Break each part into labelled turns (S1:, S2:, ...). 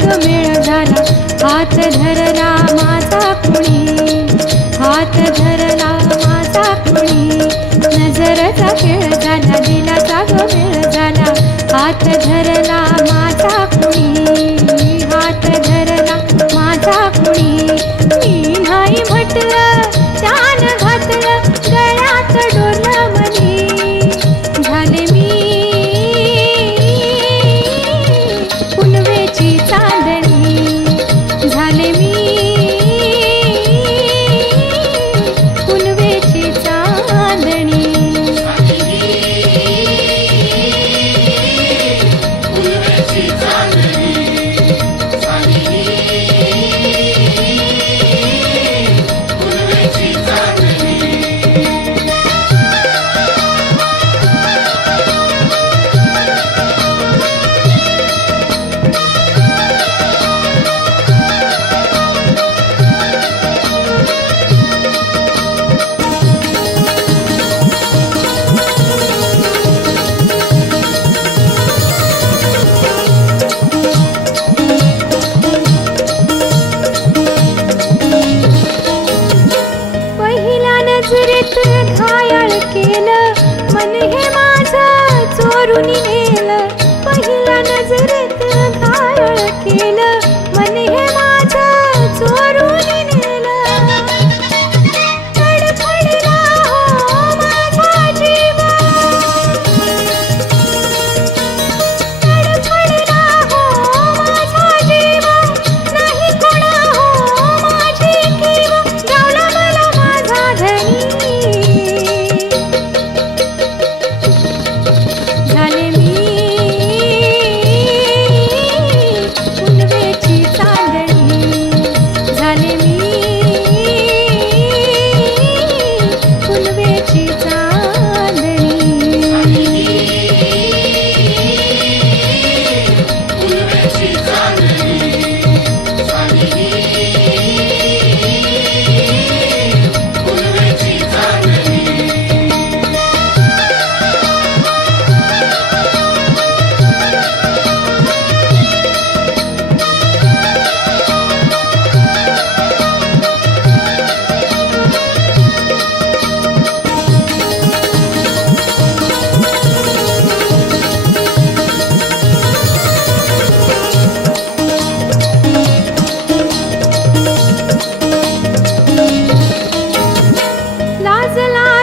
S1: खेळ मेळ झाला. हात धरला माझा कुणी. हात धरला माझा कुणी. नजरचा खेळ झाला दिलाचा ग मेळ झाला. हात धरला माझा कुणी. हात धरला माझा कुणी.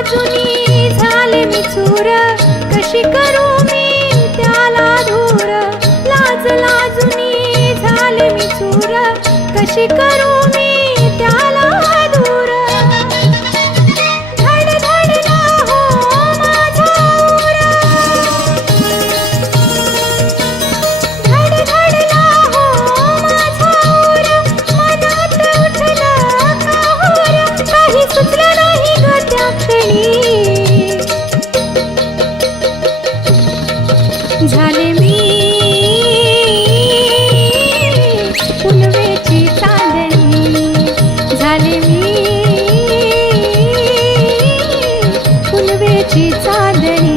S1: लाज झाले मी चूर. कशी करू मी त्याला धूर? लाज लाजुनी झाले मी चूर. कशी करू मी त्याला नाही ग त्या क्षणी झाले मी पुनवेची चांदणी. झाले मी पुनवेची चांदणी.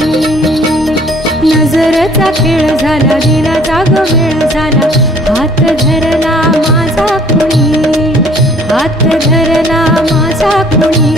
S1: नजरचा खेळ झाला दिलाचा गमेळ झाला. हात धरला माझा कुणी हात धरला माझा कुणी.